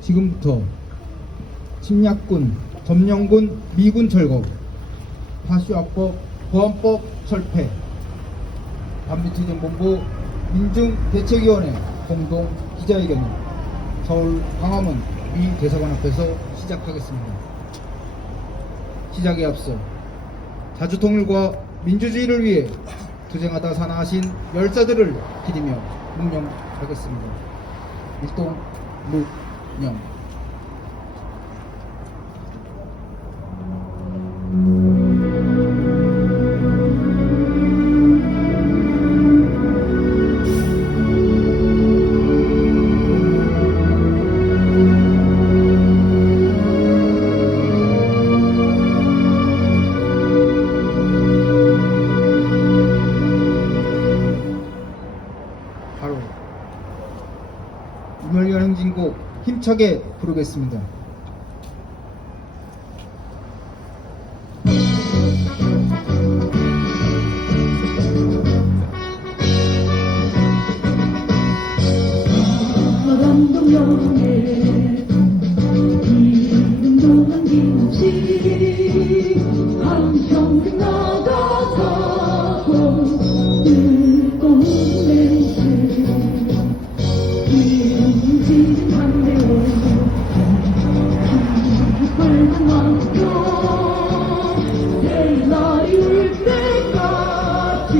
지금부터 침략군, 점령군, 미군 철거, 파쇼학법, 보안법 철폐, 반미투쟁본부 민중대책위원회 공동 기자회견을 서울 광화문 미 대사관 앞에서 시작하겠습니다. 시작에 앞서 자주통일과 민주주의를 위해 투쟁하다 사나하신 열사들을 기리며 묵념하겠습니다. 일동 묵념. 바로 임열관 행진곡 힘차게 부르겠습니다. 바람동역에 이름도 남김없이 한평생 나가사고 뜨거운 내세 기름진 담배로 빨간 왕표 내 날이 올 때까지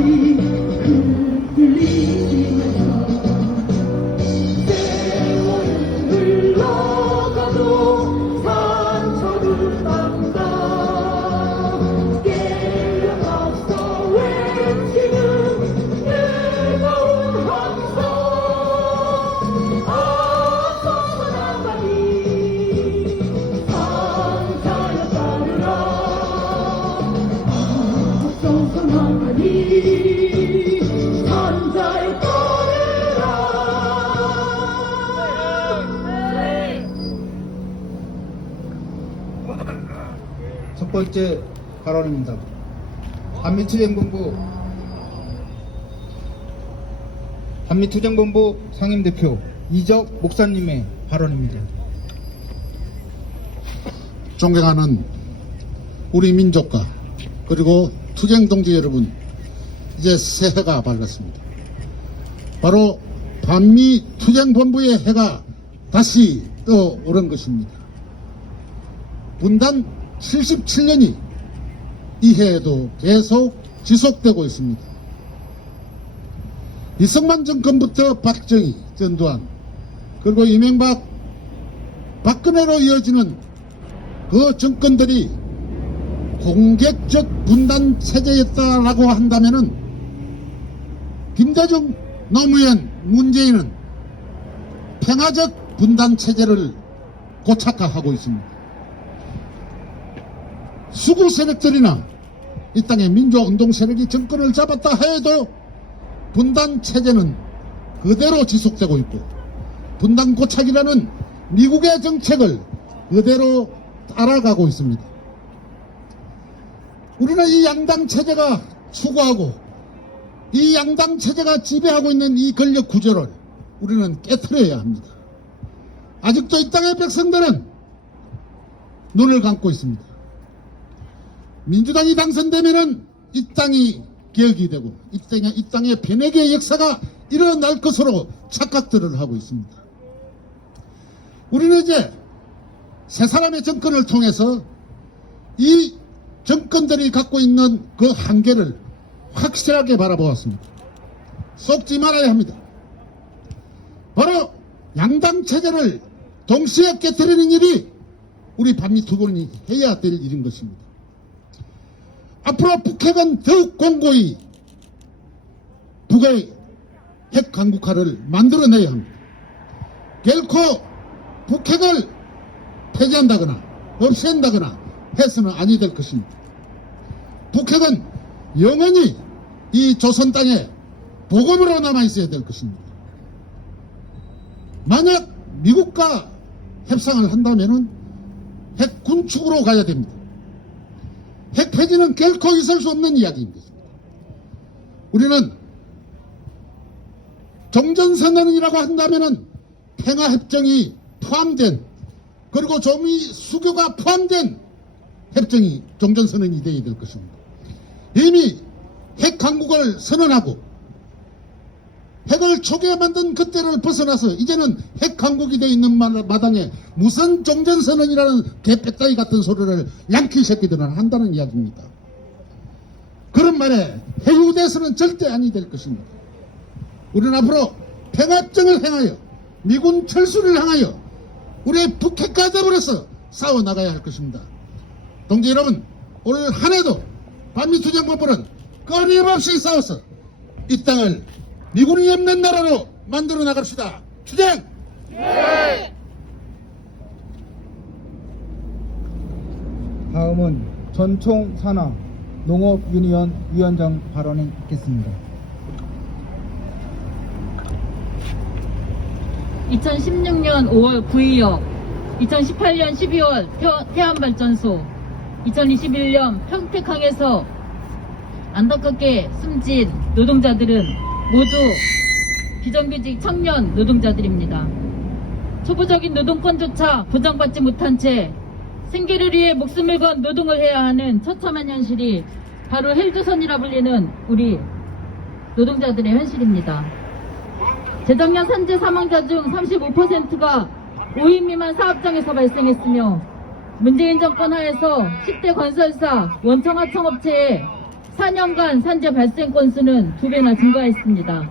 흔들리면서 흘러가도 상처를 안다 깨어났어 외치는 뜨거운 함성 앞서서 나가니 상자여 따르라 앞서서 나가니 상자여 따르라. 첫 번째 발언입니다. 반미투쟁본부 상임대표 이적 목사님의 발언입니다. 존경하는 우리 민족과 그리고 투쟁동지 여러분, 이제 새해가 밝았습니다. 바로 반미투쟁본부의 해가 다시 떠오른 것입니다. 분단 77년이 이 해에도 계속 지속되고 있습니다. 이승만 정권부터 박정희, 전두환, 그리고 이명박, 박근혜로 이어지는 그 정권들이 공격적 분단 체제였다라고 한다면은 김대중, 노무현, 문재인은 평화적 분단 체제를 고착화하고 있습니다. 수구 세력들이나 이 땅의 민주운동 세력이 정권을 잡았다 해도 분단 체제는 그대로 지속되고 있고 분단 고착이라는 미국의 정책을 그대로 따라가고 있습니다. 우리는 이 양당 체제가 추구하고 이 양당 체제가 지배하고 있는 이 권력 구조를 우리는 깨트려야 합니다. 아직도 이 땅의 백성들은 눈을 감고 있습니다. 민주당이 당선되면은 이 땅이 개혁이 되고 이 땅의 변혁의 역사가 일어날 것으로 착각들을 하고 있습니다. 우리는 이제 세 사람의 정권을 통해서 이 정권들이 갖고 있는 그 한계를 확실하게 바라보았습니다. 속지 말아야 합니다. 바로 양당 체제를 동시에 깨뜨리는 일이 우리 반미투쟁이 해야 될 일인 것입니다. 앞으로 북핵은 더욱 공고히 북의 핵 강국화를 만들어내야 합니다. 결코 북핵을 폐지한다거나 없앤다거나 해서는 아니 될 것입니다. 북핵은 영원히 이 조선 땅에 복음으로 남아있어야 될 것입니다. 만약 미국과 협상을 한다면은 핵 군축으로 가야 됩니다. 핵 폐지는 결코 있을 수 없는 이야기입니다. 우리는 종전선언이라고 한다면은 평화협정이 포함된, 그리고 조미 수교가 포함된 협정이 종전선언이 되어야 될 것입니다. 이미 핵 강국을 선언하고 핵을 초기에 만든 그때를 벗어나서 이제는 핵 강국이 되어 있는 마당에 무슨 종전선언이라는 개빼따기 같은 소리를 양키 새끼들은 한다는 이야기입니다. 그런 말에 해유돼서는 절대 아니 될 것입니다. 우리는 앞으로 평화협정을 향하여, 미군 철수를 향하여 우리의 북핵과 더불어서 싸워나가야 할 것입니다. 동지 여러분, 올 한 해도 반미투쟁법부는 끊임없이 싸워서 이 땅을 미군이 없는 나라로 만들어 나갑시다. 투쟁! 다음은 전총 산하 농업유니언 위원장 발언이 있겠습니다. 2016년 5월 구의역, 2018년 12월 태안발전소, 2021년 평택항에서 안타깝게 숨진 노동자들은 모두 비정규직 청년 노동자들입니다. 초부적인 노동권조차 보장받지 못한 채 생계를 위해 목숨을 건 노동을 해야 하는 처참한 현실이 바로 헬조선이라 불리는 우리 노동자들의 현실입니다. 재작년 산재 사망자 중 35%가 5인 미만 사업장에서 발생했으며, 문재인 정권 하에서 10대 건설사, 원청하청업체의 4년간 산재 발생 건수는 2배나 증가했습니다.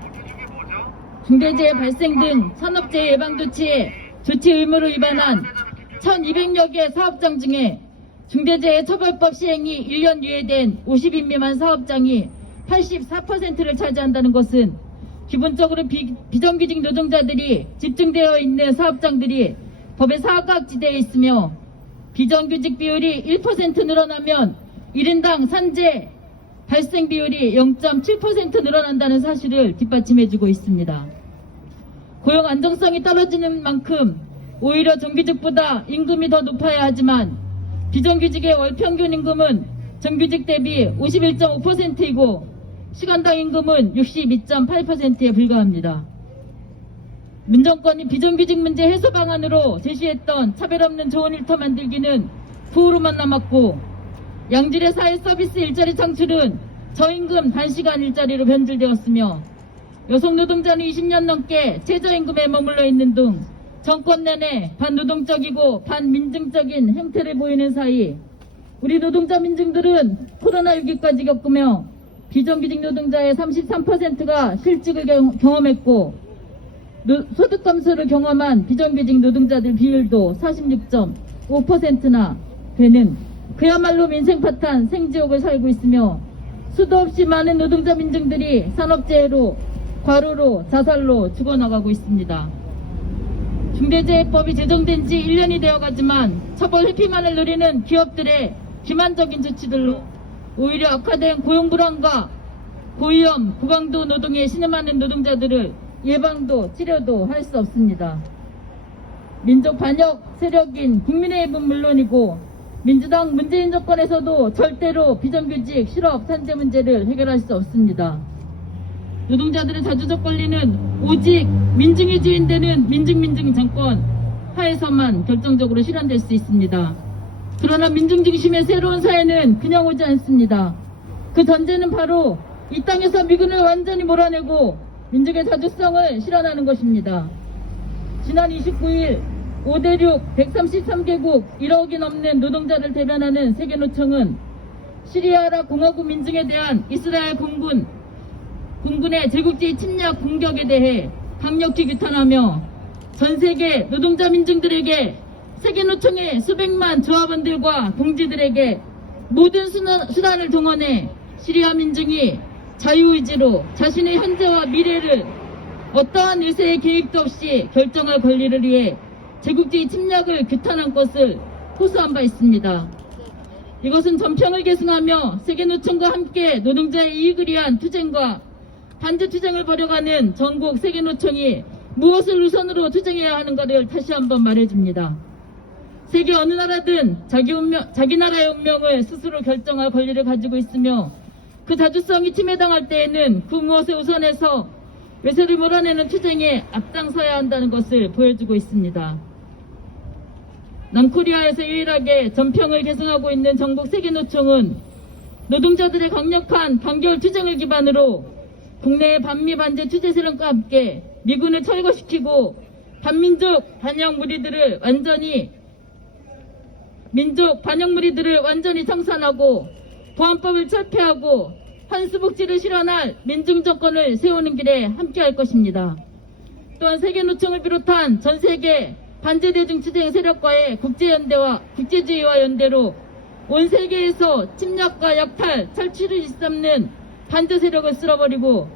중대재해 발생 등 산업재해 예방 조치 의무를 위반한 1200여 개 사업장 중에 중대재해 처벌법 시행이 1년 유예된 50인 미만 사업장이 84%를 차지한다는 것은 기본적으로 비정규직 노동자들이 집중되어 있는 사업장들이 법의 사각지대에 있으며, 비정규직 비율이 1% 늘어나면 1인당 산재 발생 비율이 0.7% 늘어난다는 사실을 뒷받침해주고 있습니다. 고용 안정성이 떨어지는 만큼 오히려 정규직보다 임금이 더 높아야 하지만 비정규직의 월 평균 임금은 정규직 대비 51.5%이고 시간당 임금은 62.8%에 불과합니다. 문정권이 비정규직 문제 해소 방안으로 제시했던 차별 없는 좋은 일터 만들기는 부호로만 남았고, 양질의 사회 서비스 일자리 창출은 저임금 단시간 일자리로 변질되었으며, 여성 노동자는 20년 넘게 최저임금에 머물러 있는 등 정권 내내 반노동적이고 반민증적인 행태를 보이는 사이 우리 노동자 민중들은 코로나19까지 겪으며 비정규직 노동자의 33%가 실직을 경험했고, 소득 감소를 경험한 비정규직 노동자들 비율도 46.5%나 되는 그야말로 민생파탄 생지옥을 살고 있으며, 수도 없이 많은 노동자 민중들이 산업재해로, 과로로, 자살로 죽어나가고 있습니다. 중대재해법이 제정된 지 1년이 되어가지만 처벌 회피만을 노리는 기업들의 기만적인 조치들로 오히려 악화된 고용불안과 고위험, 고강도 노동에 신음하는 노동자들을 예방도 치료도 할 수 없습니다. 민족 반역 세력인 국민의힘은 물론이고 민주당 문재인 정권에서도 절대로 비정규직 실업 산재 문제를 해결할 수 없습니다. 노동자들의 자주적 권리는 오직 민중이 주인되는 민중 정권 하에서만 결정적으로 실현될 수 있습니다. 그러나 민중 중심의 새로운 사회는 그냥 오지 않습니다. 그 전제는 바로 이 땅에서 미군을 완전히 몰아내고 민족의 자주성을 실현하는 것입니다. 지난 29일 5대6 133개국 1억이 넘는 노동자를 대변하는 세계노총은 시리아 아랍 공화국 민중에 대한 이스라엘 군군의 제국주의 침략 공격에 대해 강력히 규탄하며 전 세계 노동자 민중들에게 세계노총의 수백만 조합원들과 동지들에게 모든 수단을 동원해 시리아 민중이 자유의지로 자신의 현재와 미래를 어떠한 일세의 계획도 없이 결정할 권리를 위해 제국주의 침략을 규탄한 것을 호소한 바 있습니다. 이것은 전평을 계승하며 세계노총과 함께 노동자의 이익을 위한 투쟁과 반대투쟁을 벌여가는 전국 세계노총이 무엇을 우선으로 투쟁해야 하는가를 다시 한번 말해줍니다. 세계 어느 나라든 자기 나라의 운명을 스스로 결정할 권리를 가지고 있으며 그 자주성이 침해당할 때에는 그 무엇에 우선해서 외세를 몰아내는 투쟁에 앞장서야 한다는 것을 보여주고 있습니다. 남코리아에서 유일하게 전평을 계승하고 있는 전국 세계노총은 노동자들의 강력한 반겨울 투쟁을 기반으로 국내의 반미 반제 투쟁 세력과 함께 미군을 철거시키고 반민족 반영 무리들을 완전히 청산하고 보안법을 철폐하고 환수복지를 실현할 민중정권을 세우는 길에 함께할 것입니다. 또한 세계노총을 비롯한 전 세계 반제대중 투쟁 세력과의 국제주의와 연대로 온 세계에서 침략과 약탈, 탈취를 일삼는 반제 세력을 쓸어버리고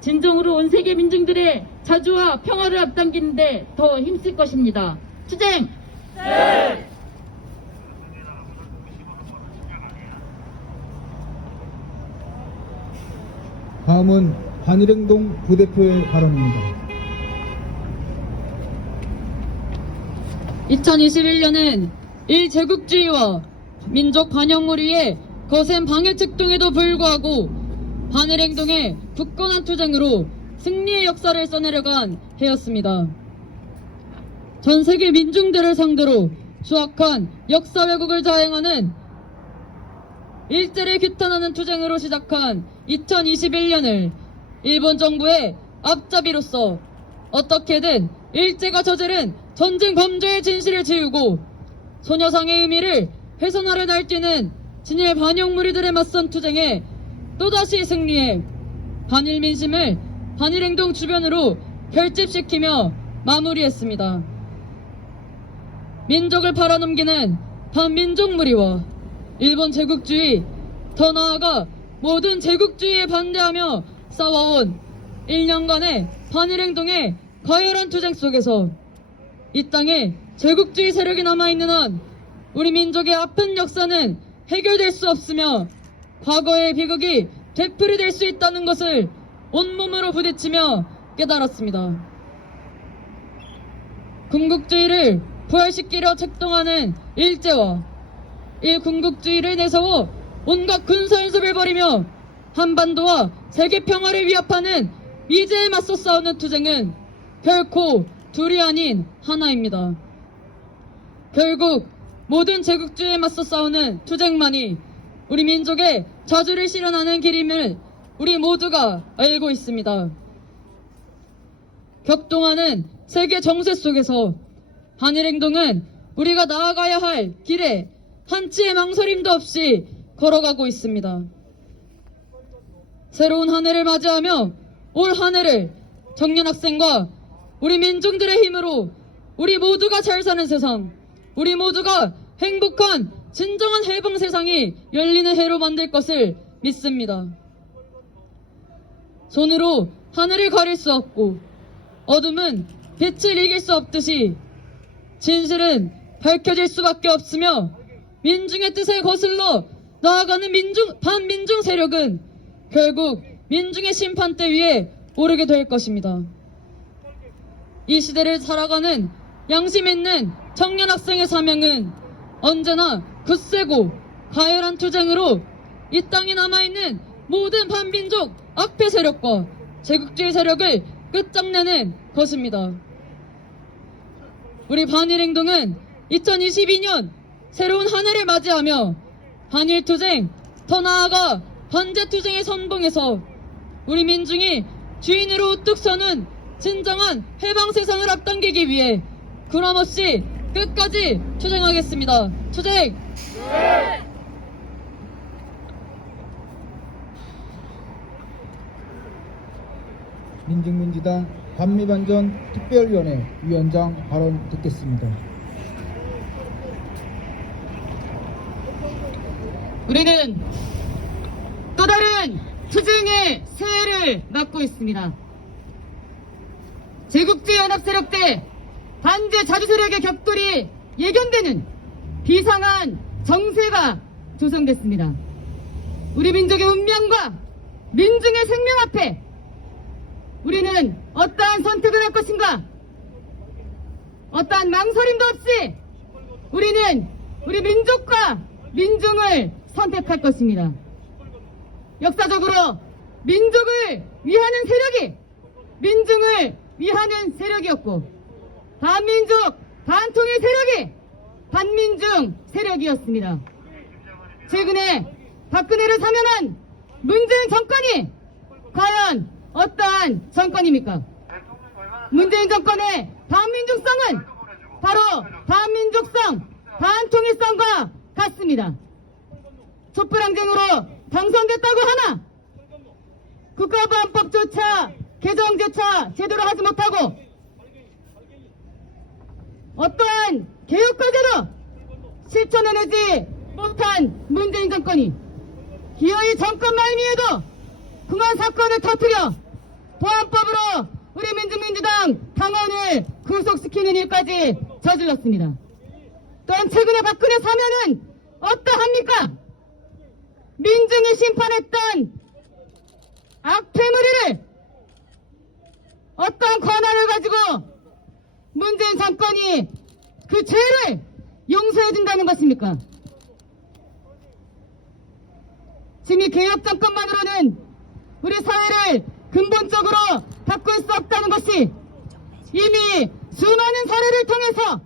진정으로 온 세계 민중들의 자주와 평화를 앞당기는 데 더 힘쓸 것입니다. 투쟁! 네! 다음은 반일행동 부대표의 발언입니다. 2021년은 일제국주의와 민족 반영무리의 거센 방해책동에도 불구하고 반일행동의 굳건한 투쟁으로 승리의 역사를 써내려간 해였습니다. 전 세계 민중들을 상대로 수악한 역사 왜곡을 자행하는 일제를 규탄하는 투쟁으로 시작한 2021년을 일본 정부의 앞잡이로서 어떻게든 일제가 저지른 전쟁 범죄의 진실을 지우고 소녀상의 의미를 훼손하려 날뛰는 진일 반영 무리들에 맞선 투쟁에 또다시 승리해 반일 민심을 반일행동 주변으로 결집시키며 마무리했습니다. 민족을 팔아넘기는 반민족 무리와 일본 제국주의, 더 나아가 모든 제국주의에 반대하며 싸워온 1년간의 반일행동의 가열한 투쟁 속에서 이 땅에 제국주의 세력이 남아있는 한 우리 민족의 아픈 역사는 해결될 수 없으며 과거의 비극이 되풀이될 수 있다는 것을 온몸으로 부딪히며 깨달았습니다. 군국주의를 부활시키려 책동하는 일제와 일군국주의를 내세워 온갖 군사연습을 벌이며 한반도와 세계 평화를 위협하는 미제에 맞서 싸우는 투쟁은 결코 둘이 아닌 하나입니다. 결국 모든 제국주의에 맞서 싸우는 투쟁만이 우리 민족의 자주를 실현하는 길임을 우리 모두가 알고 있습니다. 격동하는 세계 정세 속에서 반일행동은 우리가 나아가야 할 길에 한치의 망설임도 없이 걸어가고 있습니다. 새로운 한 해를 맞이하며 올 한 해를 청년학생과 우리 민중들의 힘으로 우리 모두가 잘 사는 세상, 우리 모두가 행복한 진정한 해방 세상이 열리는 해로 만들 것을 믿습니다. 손으로 하늘을 가릴 수 없고 어둠은 빛을 이길 수 없듯이 진실은 밝혀질 수밖에 없으며 민중의 뜻에 거슬러 나아가는 반민중 세력은 결국 민중의 심판대 위에 오르게 될 것입니다. 이 시대를 살아가는 양심 있는 청년 학생의 사명은 언제나 굳세고 가열한 투쟁으로 이 땅에 남아있는 모든 반민족 악패 세력과 제국주의 세력을 끝장내는 것입니다. 우리 반일행동은 2022년 새로운 한 해를 맞이하며 반일투쟁, 더 나아가 반제투쟁의 선봉에서 우리 민중이 주인으로 우뚝 서는 진정한 해방 세상을 앞당기기 위해 구람없이 끝까지 투쟁하겠습니다. 투쟁! 민중민주당 반미반전 특별위원회 위원장 발언 듣겠습니다. 우리는 또 다른 투쟁의 새해를 맞고 있습니다. 제국주의 연합세력 대 반제 자주세력의 격돌이 예견되는 비상한 정세가 조성됐습니다. 우리 민족의 운명과 민중의 생명 앞에 우리는 어떠한 선택을 할 것인가? 어떠한 망설임도 없이 우리는 우리 민족과 민중을 선택할 것입니다. 역사적으로 민족을 위하는 세력이 민중을 위하는 세력이었고 반민족, 반통일 세력이 반민중 세력이었습니다. 최근에 박근혜를 사면한 문재인 정권이 과연 어떠한 정권입니까? 문재인 정권의 반민중성은 바로 반민족성, 반통일성과 같습니다. 촛불항쟁으로 당선됐다고 하나 국가보안법조차 개정조차 제대로 하지 못하고 어떠한 개혁과제도 실천해내지 못한 문재인 정권이 기어이 정권 말미에도 궁한 사건을 터뜨려 보안법으로 우리 민주당 당원을 구속시키는 일까지 저질렀습니다. 또한 최근에 박근혜 사면은 어떠합니까? 민중이 심판했던 악퇴무리를 어떤 권한을 가지고 문재인 정권이 그 죄를 용서해준다는 것입니까? 지금 이 개혁 정권만으로는 우리 사회를 근본적으로 바꿀 수 없다는 것이 이미 수많은 사례를 통해서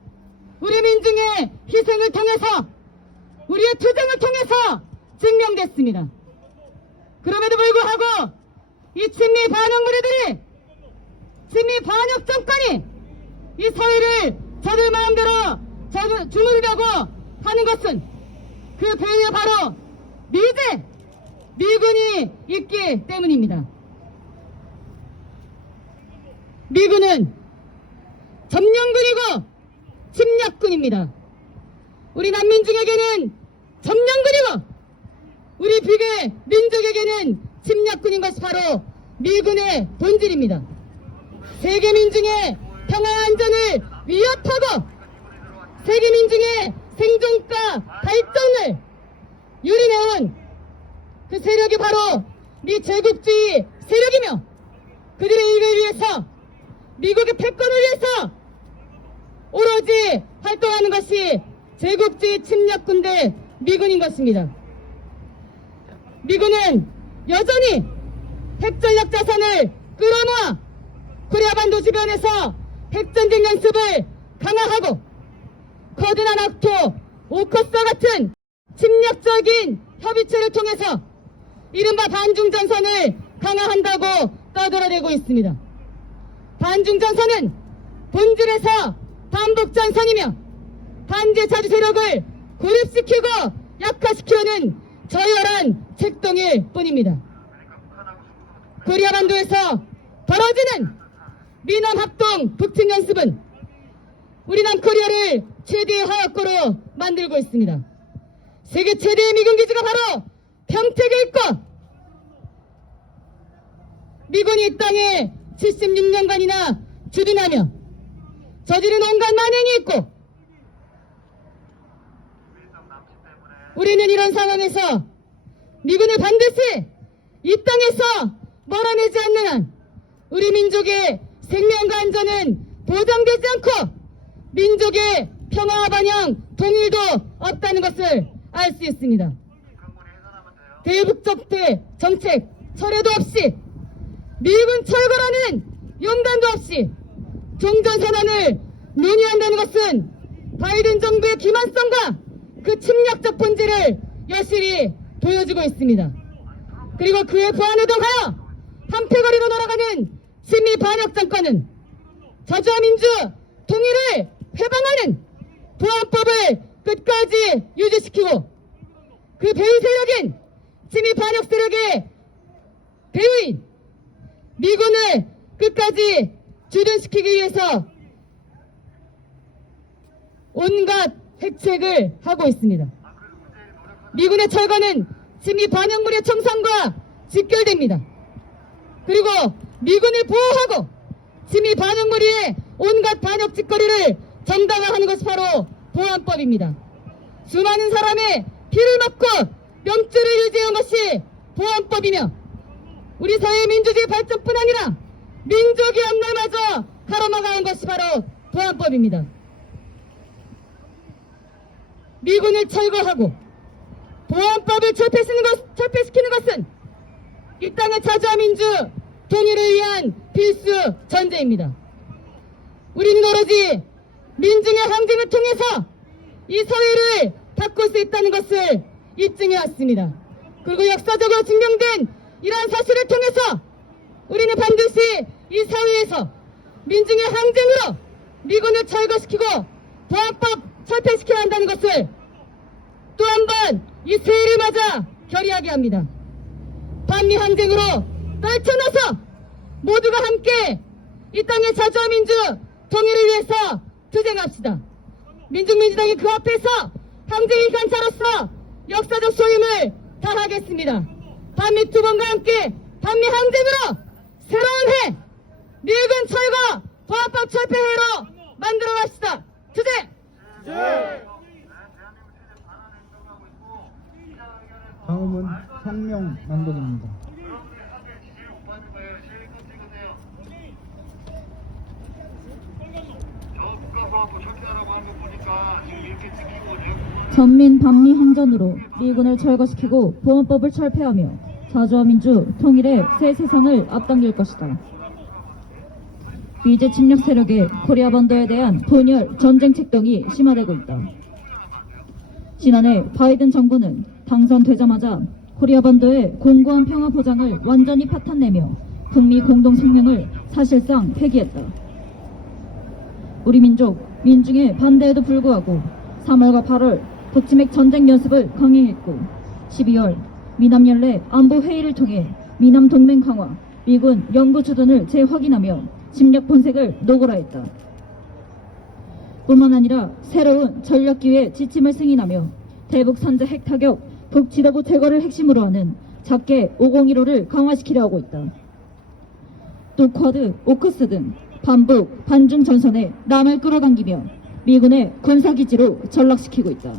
우리 민중의 희생을 통해서 우리의 투쟁을 통해서 증명됐습니다. 그럼에도 불구하고 이 친미 반역 무리들이 친미 반역 정권이 이 사회를 저들 마음대로 주무르려고 하는 것은 그 배후에 바로 미군이 있기 때문입니다. 미군은 점령군이고 침략군입니다. 우리 난민중에게는 점령군이고 우리 비계 민족에게는 침략군인 것이 바로 미군의 본질입니다. 세계 민중의 평화와 안전을 위협하고 세계 민중의 생존과 발전을 유린해온 그 세력이 바로 미 제국주의 세력이며 그들의 이익을 위해서 미국의 패권을 위해서 오로지 활동하는 것이 제국주의 침략군대 미군인 것입니다. 미군은 여전히 핵전략 자산을 끌어모아 코리아반도 주변에서 핵전쟁 연습을 강화하고 거대한 악토, 오커스와 같은 침략적인 협의체를 통해서 이른바 반중전선을 강화한다고 떠들어대고 있습니다. 반중전선은 본질에서 반복전선이며 반제 자주 세력을 고립시키고 약화시키려는 저열한 책동일 뿐입니다. 코리아반도에서 벌어지는 미남합동 북측 연습은 우리 남코리아를 최대의 화약고로 만들고 있습니다. 세계 최대의 미군기지가 바로 평택에 있고 미군이 이 땅에 76년간이나 주둔하며 저지른 온갖 만행이 있고 우리는 이런 상황에서 미군을 반드시 이 땅에서 몰아내지 않는 한 우리 민족의 생명과 안전은 보장되지 않고 민족의 평화와 반영, 통일도 없다는 것을 알 수 있습니다. 대북 정책 철회도 없이 미군 철거라는 용단도 없이 종전선언을 논의한다는 것은 바이든 정부의 기만성과 그 침략적 본질을 여실히 보여주고 있습니다. 그리고 그에 보완해도 가요 한패거리로 돌아가는 친미 반역 정권은 자주와 민주 통일을 회방하는 보안법을 끝까지 유지시키고 그 배후 세력인 친미 반역 세력의 배후인 미군을 끝까지 주둔시키기 위해서 온갖 핵책을 하고 있습니다. 미군의 철거는 친미 반역물의 청산과 직결됩니다. 그리고 미군을 보호하고 친미 반역물의 온갖 반역 짓거리를 정당화하는 것이 바로 보안법입니다. 수많은 사람의 피를 먹고 명줄을 유지해온 것이 보안법이며 우리 사회의 민주주의 발전뿐 아니라 민족의 앞날마저 가로막아온 것이 바로 보안법입니다. 미군을 철거하고 보안법을 철폐시키는 것은 이 땅의 자주와 민주 통일을 위한 필수 전제입니다. 우리는 오로지 민중의 항쟁을 통해서 이 사회를 바꿀 수 있다는 것을 입증해 왔습니다. 그리고 역사적으로 증명된 이러한 사실을 통해서 우리는 반드시 이 사회에서 민중의 항쟁으로 미군을 철거시키고 보안법 철폐시켜야 한다는 것을 또 한 번 이 새해를 맞아 결의하게 합니다. 반미 항쟁으로 떨쳐나서 모두가 함께 이 땅의 자주와 민주 통일을 위해서 투쟁합시다. 민중민주당이 그 앞에서 항쟁의 간사로서 역사적 소임을 다하겠습니다. 반미 투범과 함께 반미 항쟁으로 새로운 해 미군 철거 보안법 철폐해로 만들어 갑시다. 투쟁! 다음은 성명 낭독입니다. 전민 반미 항전으로 미군을 철거시키고 보안법을 철폐하며 자주와 민주 통일의 새 세상을 앞당길 것이다. 미제 침략 세력의 코리아 반도에 대한 분열 전쟁 책동이 심화되고 있다. 지난해 바이든 정부는 당선되자마자 코리아 반도의 공고한 평화 보장을 완전히 파탄내며 북미 공동성명을 사실상 폐기했다. 우리 민족, 민중의 반대에도 불구하고 3월과 8월 북치맥 전쟁 연습을 강행했고 12월 미남연례 안보회의를 통해 미남 동맹 강화, 미군 연구 주둔을 재확인하며 침략 본색을 노골화했다. 뿐만 아니라 새로운 전략기획 지침을 승인하며 대북 선제 핵타격, 북지도부 제거를 핵심으로 하는 작계 5015를 강화시키려 하고 있다. 또 쿼드, 오크스 등 반북, 반중 전선에 남을 끌어당기며 미군의 군사기지로 전락시키고 있다.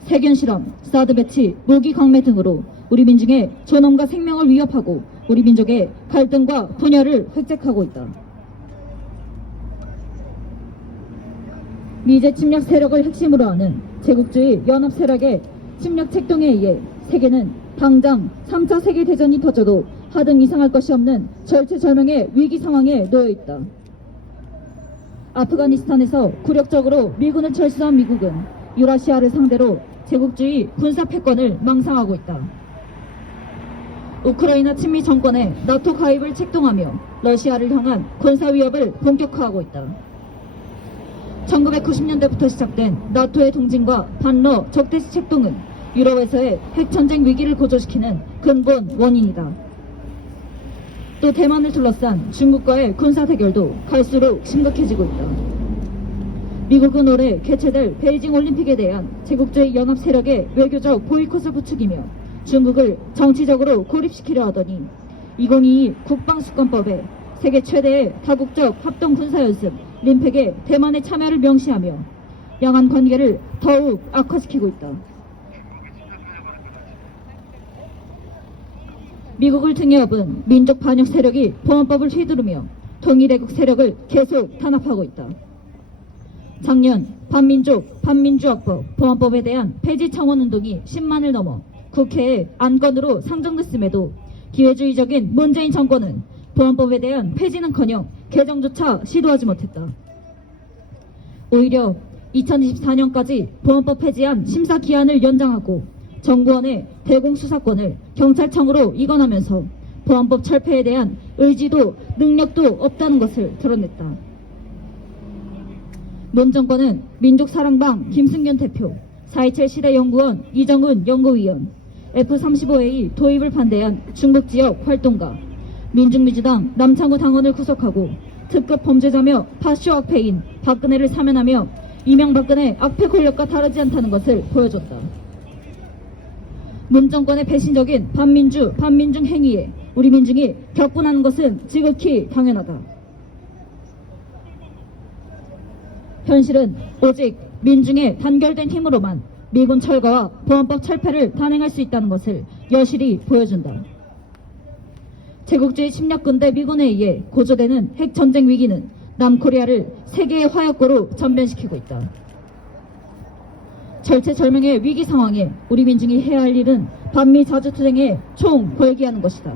세균 실험, 사드 배치, 무기 강매 등으로 우리 민중의 존엄과 생명을 위협하고 우리 민족의 갈등과 분열을 획책하고 있다. 미제 침략 세력을 핵심으로 하는 제국주의 연합 세력의 침략 책동에 의해 세계는 당장 3차 세계대전이 터져도 하등 이상할 것이 없는 절체절명의 위기 상황에 놓여 있다. 아프가니스탄에서 굴욕적으로 미군을 철수한 미국은 유라시아를 상대로 제국주의 군사 패권을 망상하고 있다. 우크라이나 친미 정권의 나토 가입을 책동하며 러시아를 향한 군사 위협을 본격화하고 있다. 1990년대부터 시작된 나토의 동진과 반러 적대시 책동은 유럽에서의 핵전쟁 위기를 고조시키는 근본 원인이다. 또 대만을 둘러싼 중국과의 군사 대결도 갈수록 심각해지고 있다. 미국은 올해 개최될 베이징 올림픽에 대한 제국주의 연합 세력의 외교적 보이콧을 부추기며 중국을 정치적으로 고립시키려 하더니 2022 국방수권법에 세계 최대의 다국적 합동 군사연습 림팩에 대만의 참여를 명시하며 양안 관계를 더욱 악화시키고 있다. 미국을 등에 업은 민족 반역 세력이 보안법을 휘두르며 통일애국 세력을 계속 탄압하고 있다. 작년 반민족, 반민주화법, 보안법에 대한 폐지 청원 운동이 10만을 넘어 국회에 안건으로 상정됐음에도 기회주의적인 문재인 정권은 보안법에 대한 폐지는커녕 개정조차 시도하지 못했다. 오히려 2024년까지 보안법 폐지안 심사 기한을 연장하고 정부원의 대공수사권을 경찰청으로 이관하면서 보안법 철폐에 대한 의지도 능력도 없다는 것을 드러냈다. 문 정권은 민족사랑방 김승균 대표, 4.27 시대연구원 이정은 연구위원, F-35A 도입을 반대한 중국지역 활동가, 민중민주당 남창구 당원을 구속하고 특급 범죄자며 파쇼 악패인 박근혜를 사면하며 이명박근혜 악패 권력과 다르지 않다는 것을 보여줬다. 문 정권의 배신적인 반민중 행위에 우리 민중이 격분하는 것은 지극히 당연하다. 현실은 오직 민중의 단결된 힘으로만 미군 철거와 보안법 철폐를 단행할 수 있다는 것을 여실히 보여준다. 제국주의 침략군대 미군에 의해 고조되는 핵전쟁 위기는 남코리아를 세계의 화약고로 전변시키고 있다. 절체절명의 위기 상황에 우리 민중이 해야 할 일은 반미 자주투쟁에 총궐기하는 것이다.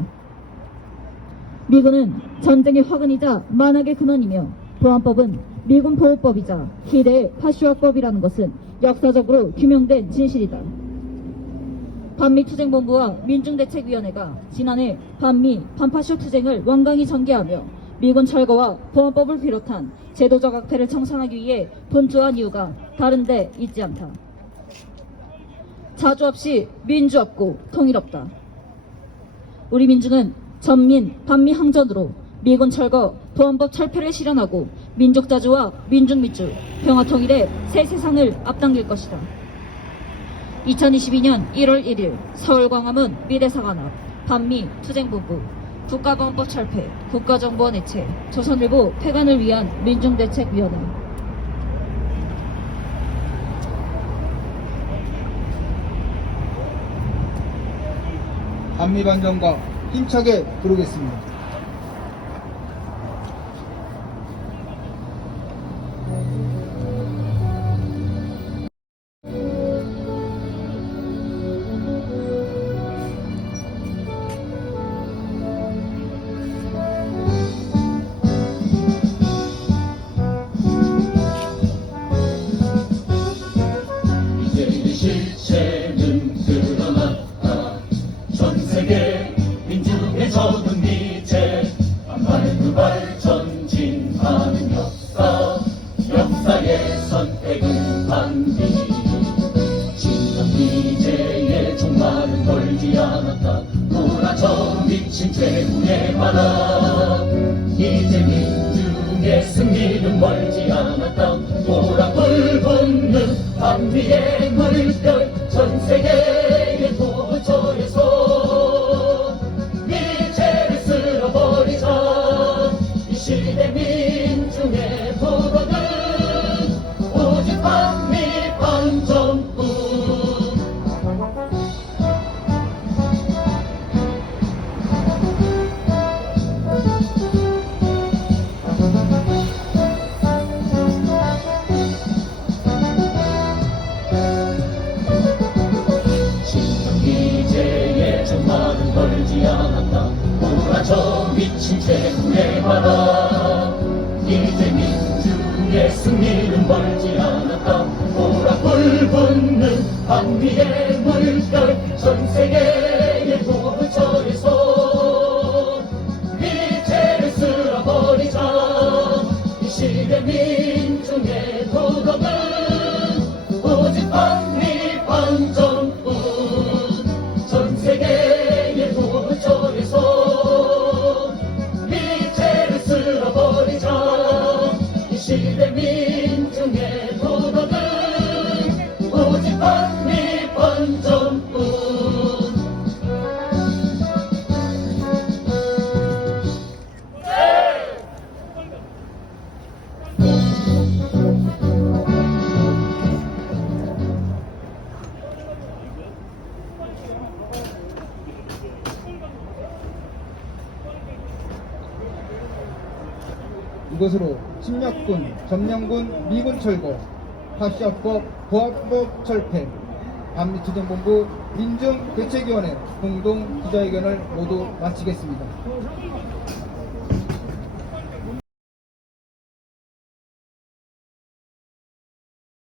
미군은 전쟁의 화근이자 만악의 근원이며 보안법은 미군 보호법이자 희대의 파쇼아법이라는 것은 역사적으로 규명된 진실이다. 반미투쟁본부와 민중대책위원회가 지난해 반미 반파쇼 투쟁을 완강히 전개하며 미군 철거와 보안법을 비롯한 제도적 악태를 청산하기 위해 분투한 이유가 다른 데 있지 않다. 자주 없이 민주 없고 통일 없다. 우리 민중은 전민 반미 항전으로 미군 철거, 보안법 철폐를 실현하고 민족 자주와 민중 민주, 평화 통일의 새 세상을 앞당길 것이다. 2022년 1월 1일 서울 광화문 미대사관 앞 반미 투쟁본부 국가보안법 철폐, 국가정보원 해체, 조선일보 폐간을 위한 민중대책위원회. 반미 반정과 힘차게 부르겠습니다. 이제 이 실체는 드러났다. 전 세계 민중의 적은 미제 반발구발 전진하는 역사, 역사의 선택은 반미. 진정 미제의 종말은 멀지 않았다. 돌아져 미친 최후의 바람, 이제 민중의 승리는 멀지 않았다. 보라불 붙는 반미의 물결, 전 세계의 도처에서 미제를 쓸어버리자. 이 시대 민중의 도덕은 오직 반미 반정뿐. 이제의 전말은 멀지 않았다. 돌아져 미친 최후의 바람, 이제 민중의 승리는 멀지 않았다. 보라불 붙는 반미의 물결, 전 세계의 도처에서 미제를 쓸어버리자. 이 시대 민중의 도덕은 오직 반미 반정뿐. 전 세계의 도처에서 미제를 쓸어버리자. 이 시대 민중의 도덕은 오직 반미 반정뿐. 이것으로 침략군, 점령군, 미군 철거, 파쇼법, 보안법 철폐, 반미투쟁본부 민중대책위원회 공동 기자회견을 모두 마치겠습니다.